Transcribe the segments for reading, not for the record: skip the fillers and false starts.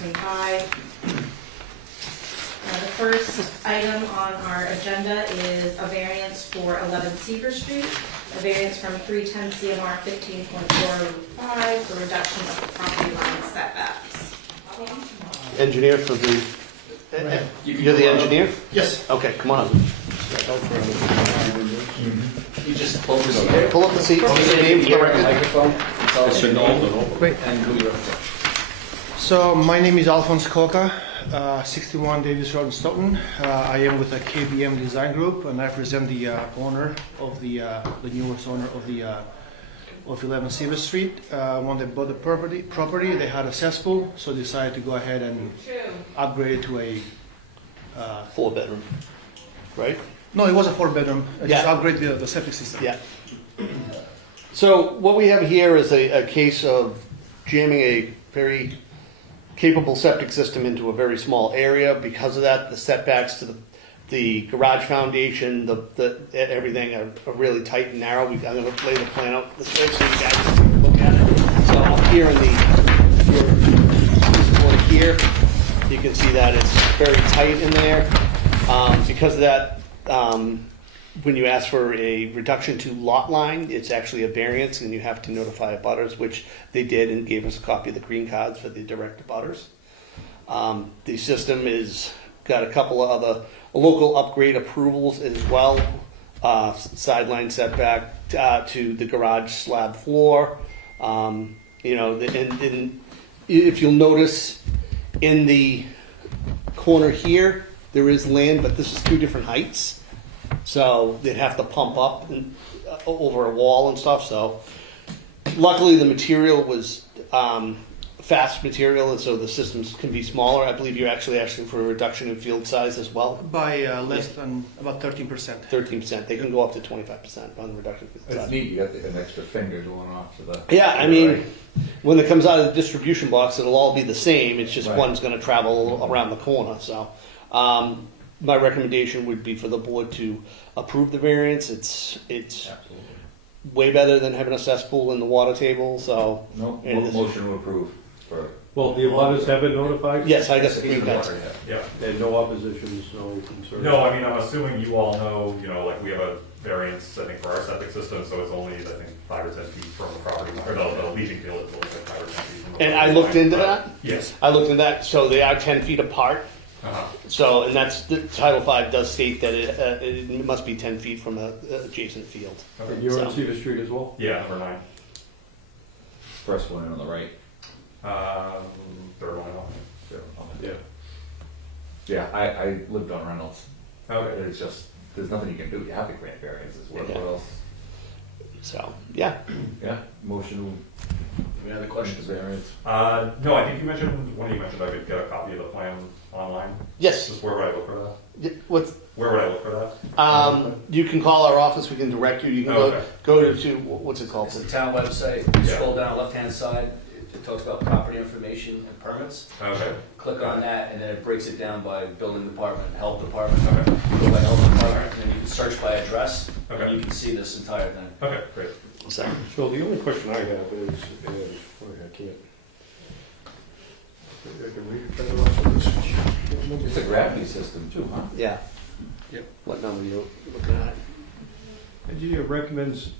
2025. The first item on our agenda is a variance for 11 Seaver Street, a variance from 310 CMR 15.45 for reduction of the property line setbacks. Engineer for the, you're the engineer? Yes. Okay, come on. You just pull the seat. Pull up the seat, say your name for the record. Microphone. Great. And who you're representing. So my name is Alphonse Coca, 61 Davis Road in Stoughton. I am with a KBM Design Group, and I represent the owner of the newest owner of the of 11 Seaver Street. When they bought the property, they had a cesspool, so decided to go ahead and upgrade it to a 4-bedroom, right? no, it was a 4-bedroom. Just Yeah. upgrade the septic system. Yeah. So what we have here is a case of jamming a very capable septic system into a very small area. Because of that, the setbacks to the garage foundation, everything are really tight and narrow. I'm going to lay the plan out this way so you guys can take a look at it. So up here in this here, you can see that it's very tight in there. Because of that, when you ask for a reduction to lot line, it's actually a variance, and you have to notify abutters, which they did and gave us a copy of the green cards for the direct abutters. The system is got a couple of other local upgrade approvals as well. Sideline setback to the garage slab floor. And if you'll notice in the corner here, there is land, but this is 2 different heights. So they'd have to pump up and, over a wall and stuff. So luckily the material was fast material, and so the systems can be smaller. I believe you're actually asking for a reduction in field size as well. By less than about 13%. 13%. They can go up to 25% on the reduction in field It's size. neat, you got an extra finger going off to the... Yeah, I mean, when it comes out of the distribution box, it'll all be the same. It's just Right. one's going to travel around the corner. So my recommendation would be for the board to approve the variance. It's Absolutely. way better than having a cesspool in the water table. So No, And this- motion to approve for... Well, the abutters have been notified? yes, I got the green cards. Yeah. And no oppositions, no concerns? No, I mean, I'm assuming you all know, like we have a variance, I think, for our septic system, so it's only, I think, 5 or 10 feet from the property, or the leaching field is only like 5 or 10 feet from the And property I looked line, into but- that. Yes. I looked into that. So they are 10 feet apart. Uh-huh. So, and that's the Title V does state that it must be 10 feet from an adjacent field. And you're on So- Cedar Street as well? Yeah, number 9. First one in on the right. Third one off. Yeah. Yeah, I lived on Reynolds. Okay. It's just, there's nothing you can do. You have to grant variances. What Yeah. else? So, yeah. Yeah, motion Any other to questions? variance. No, I think you mentioned, when you mentioned I could get a copy of the plan online. Yes. Just where would I look for that? What's, Where would I look for that? you can call our office. We can direct you. You can Okay. go to what's it called? It's the town website, you Yeah. scroll down left-hand side, it talks about property information and permits. Okay. Click on that, and then it breaks it down by building department, health department, Okay. go by health department, and then you can search by address, Okay. and you can see this entire thing. Okay, great. So, So the only question I have is, boy, I can't. I can read it better off of this. It's a gravity system too, huh? yeah. Yep. What number are you looking at? Engineer recommends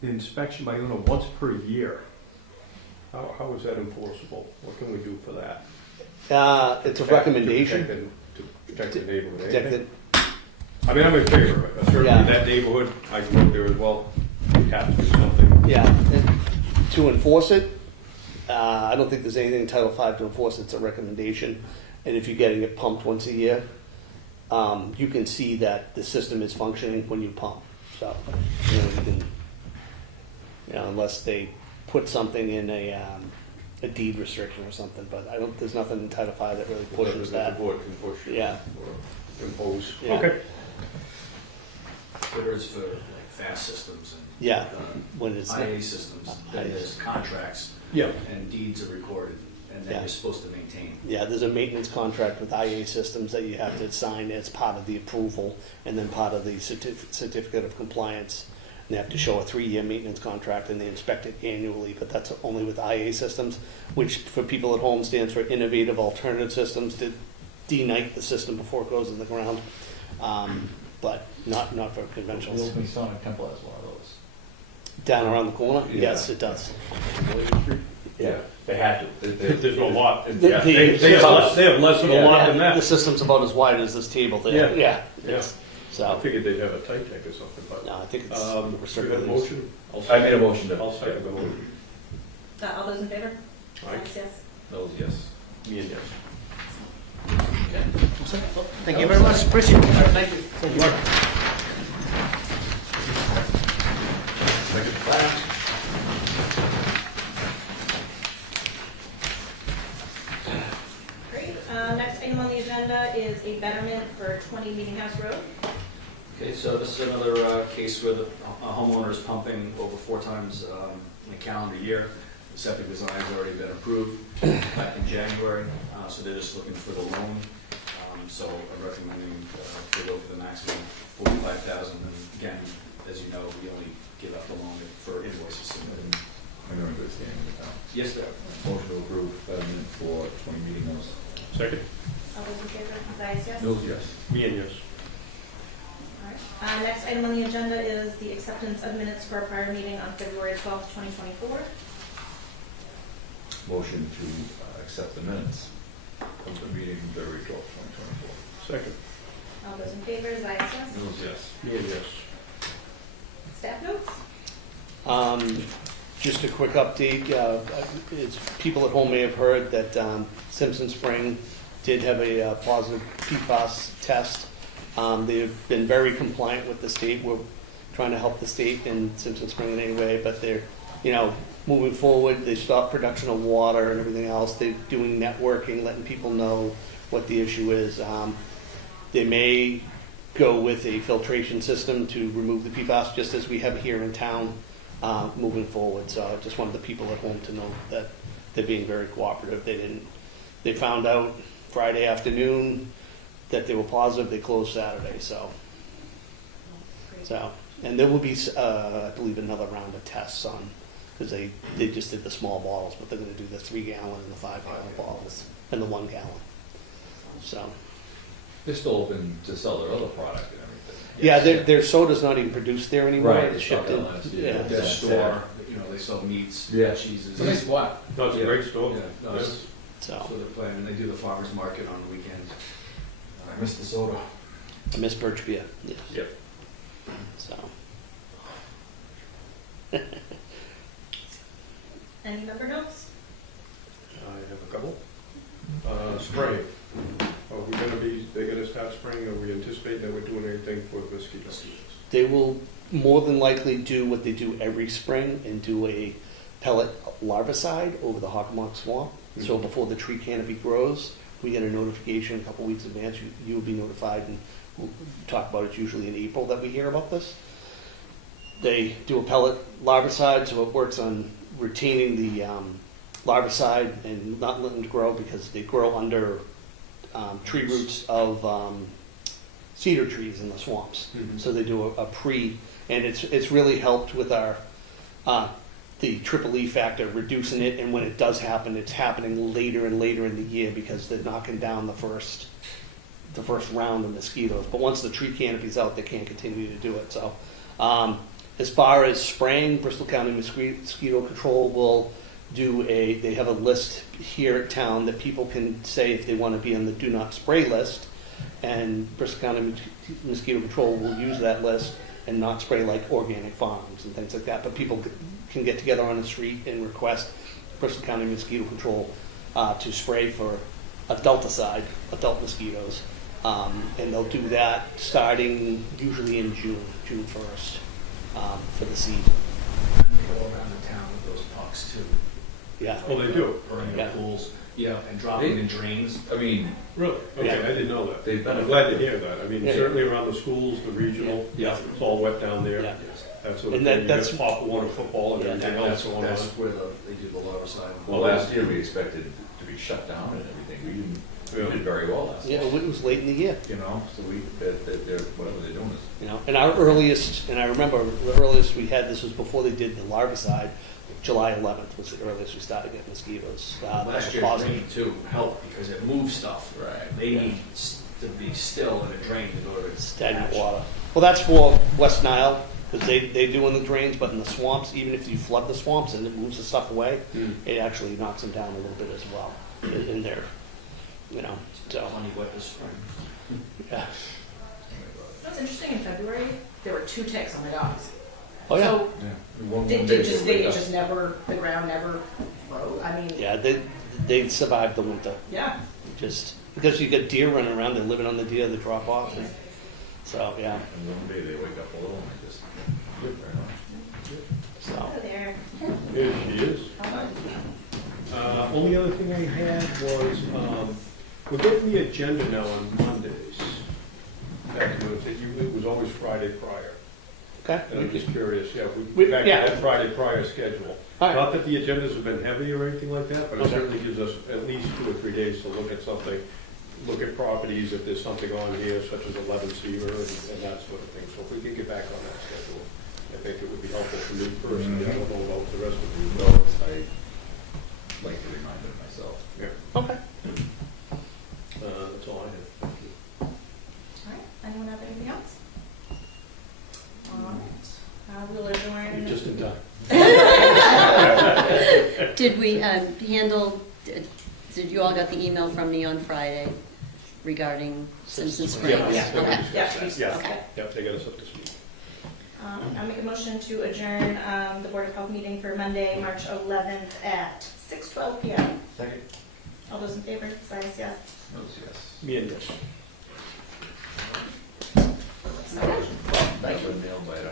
the inspection by owner once per year. How is that enforceable? What can we do for that? It's a recommendation. To protect the neighborhood. Protect Anything? it. I mean, I'm in favor of it. Certainly Yeah. that neighborhood, I grew up there as well. It has to be something. Yeah. And to enforce it, I don't think there's anything in Title V to enforce. It's a recommendation, and if you're getting it pumped once a year, you can see that the system is functioning when you pump. So, you can, unless they put something in a deed restriction or something, but there's nothing in Title V that really pushes The that. board can push. Yeah. Or impose. Yeah. Okay. Twitter is for like fast systems Yeah, and when it's, IA systems, then there's contracts Yeah. and deeds are recorded, and Yeah. then you're supposed to maintain. yeah, there's a maintenance contract with IA Systems that you have to sign as part of the approval, and then part of the certificate of compliance. They have to show a 3-year maintenance contract, and they inspect it annually, but that's only with IA systems, which for people at home stands for Innovative Alternative Systems, to denight the system before it goes in the ground. But not for The conventional. old Masonic Temple has one of those. Down around the corner? Yeah. Yes, it does. Yeah, they had to. There's a lot. The- Yeah, they have less of a lot than The that. system's about as wide as this table there. Yeah. It's- I So, figured they'd have a tight tank or something, but. no, I think it's You got a restricted. motion? I made a motion to. I'll second the motion. All those in favor? Aye. Yes. Those, yes. Me and yes. Thank you very much, appreciate it. Thank you. Good luck. Great. Next item on the agenda is a betterment for 20 Meeting House Road. Okay, so this is another case where the homeowner is pumping over 4 times in a calendar year. The septic design's already been approved back in January, so they're just looking for the loan. So I'm recommending to go for the maximum $45,000. And again, as you know, we only give out the loan for invoices submitted. I'm in good standing with the town. Yes, sir. Motion to approve betterment for 20 meeting house. Second? All those in favor? Matthias, yes? Those, yes. Me and yes. All right. Next item on the agenda is the acceptance of minutes for our prior meeting on February 12th, 2024. Motion to accept the minutes of the meeting February 12th, 2024. Second? All those in favor? Matthias, yes? Those, yes. Me and yes. Staff notes? Just a quick update, it's, people at home may have heard that Simpson Spring did have a positive PFAS test. They've been very compliant with the state. We're trying to help the state and Simpson Spring in any way, but they're, moving forward. They stopped production of water and everything else. They're doing networking, letting people know what the issue is. They may go with a filtration system to remove the PFAS, just as we have here in town, moving forward. So I just wanted the people at home to know that they're being very cooperative. They found out Friday afternoon that they were positive. They closed Saturday, Great. and there will be, I believe, another round of tests on, because they just did the small bottles, but they're going to do the 3-gallon and the 5-gallon bottles and the 1 gallon. So. They're still open to sell their other product and everything. Yeah, their soda's not even produced there anymore. Right, It's it's shipped not in. that last Yeah. year. Their Yeah. store, they sell meats, Yeah. cheeses. It's a nice spot. No, it's a great store. Yeah, no, it's- So So they're planning, they do the farmer's market on the weekends. I miss the soda. I miss birch beer. Yes. Yep. So Any member notes? I have a couple. Spraying. They're gonna start spraying, are we anticipating that we're doing anything for mosquitoes? they will more than likely do what they do every spring and do a pellet larvicide over the Hockomock Swamp. So before the tree canopy grows, we get a notification a couple weeks in advance. You will be notified, and we'll talk about it usually in April that we hear about this. They do a pellet larvicide, so it works on retaining the larvicide and not letting them grow, because they grow under tree roots of cedar trees in the swamps. Mhm. So they do a pre, and it's really helped with our the triple E factor, reducing it. And when it does happen, it's happening later and later in the year, because they're knocking down the first round of mosquitoes. But once the tree canopy's out, they can't continue to do it. So as far as spraying, Bristol County Mosquito Control will do they have a list here at town that people can say if they want to be on the do not spray list, and Bristol County Mosquito Control will use that list and not spray like organic farms and things like that. But people can get together on the street and request Bristol County Mosquito Control to spray for adult mosquitoes, and they'll do that starting usually in June 1st for the season. They go around the town with those pucks too. Yeah. Oh, they do? Perennial Yeah. pools, yeah, and drop them in drains. I mean, Really? Okay, Yeah. I didn't know that. They've done I'm it. glad to hear that. I mean, Yeah. certainly around the schools, the regional, Yeah. it's all wet down there. Yeah. That sort of And thing. that's- You got Pop Warner football and Yeah, everything else That's going on. that's where they do the larvicide. well, last year we expected to be be shut down and everything. We Yeah. did very well last Yeah, year, it was late in the year, you know, so they're, whatever they're doing is. you know. And our earliest, and I remember the earliest we had, this was before they did the larvicide, July 11th was the earliest we started getting mosquitoes. That was Last year's positive. rain too helped because it moves stuff. Right. They need to be still in a drain in order to. Stagnant hatch. water. Well, that's for West Nile, because they do in the drains, but in the swamps, even if you flood the swamps and it moves the stuff away, it actually knocks them down a little bit as well in there, you know, so, Plenty wet this spring. yeah. What's interesting, in February, there were 2 ticks on the docks. Oh, yeah, So Yeah. One They day just, they they wake up. just never, the ground never froze, I mean, yeah, they survived the winter, yeah. just, because you got deer running around, they're living on the deer, they drop off, and, so, yeah, And one day they wake up a little and they just, so. Hello there. Here she is. Hello. Only other thing I had was, we're getting the agenda now on Mondays. It was always Friday prior. Okay. And I'm just curious, yeah, We- we back to yeah. that Friday prior schedule. All right. Not that the agendas have been heavy or anything like that, but it Okay. certainly gives us at least 2 or 3 days to look at something, look at properties, if there's something on here such as 11 Seaver and that sort of thing. So if we can get back on that schedule, I think it would be helpful for me personally. I don't know about the rest of you. no, I like to remind them myself. Yeah, Okay. that's all I have. Thank you. All right, anyone have anything else? All right, we'll adjourn. You're just in time. Did we handle, did you all got the email from me on Friday regarding Simpson Springs? Yeah. Okay. Yeah, Okay. yep, they got us up to speed. I'll make a motion to adjourn the Board of Health meeting for Monday, March 11th at 6:12 PM. Second? All those in favor, say yes. Yes. Me and this. So, That would nail biter.